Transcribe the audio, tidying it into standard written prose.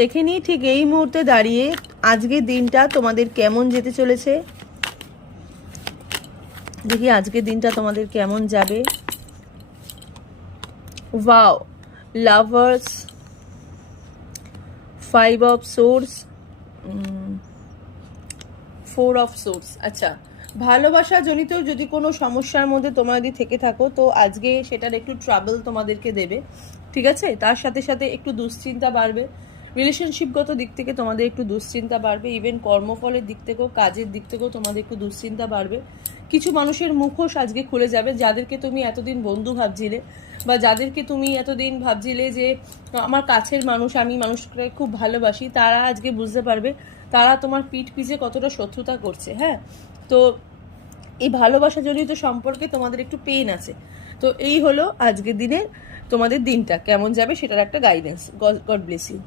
দেখে নিই ঠিক এই মুহূর্তে দাঁড়িয়ে আজকের দিনটা তোমাদের কেমন যেতে চলেছে। দেখি আজকের দিনটা তোমাদের কেমন যাবে। Wow, lovers, 5 of swords, 4 of swords. আচ্ছা, ভালোবাসা জনিত যদি কোনো সমস্যার মধ্যে তোমরা যদি থেকে থাকো তো আজকে সেটার একটু ট্রাবল তোমাদেরকে দেবে, ঠিক আছে। তার সাথে সাথে একটু দুশ্চিন্তা বাড়বে, রিলেশনশিপগত দিক থেকে তোমাদের একটু দুশ্চিন্তা বাড়বে, ইভেন কর্মফলের দিক থেকেও কাজের দিক থেকেও তোমাদের একটু দুশ্চিন্তা বাড়বে। কিছু মানুষের মুখোশ আজকে খুলে যাবে যাদেরকে তুমি এতদিন বন্ধু ভাবছিলে বা যাদেরকে তুমি এতদিন ভাবছিলে যে আমার কাছের মানুষ, আমি মানুষকে খুব ভালোবাসি, তারা আজকে বুঝতে পারবে তারা তোমার পিঠ পিছে কতটা শত্রুতা করছে। হ্যাঁ, তো এই ভালোবাসা জনিত সম্পর্কে তোমাদের একটু পেন আছে। তো এই হলো আজকের দিনের তোমাদের দিনটা কেমন যাবে সেটার একটা গাইডেন্স। God bless you.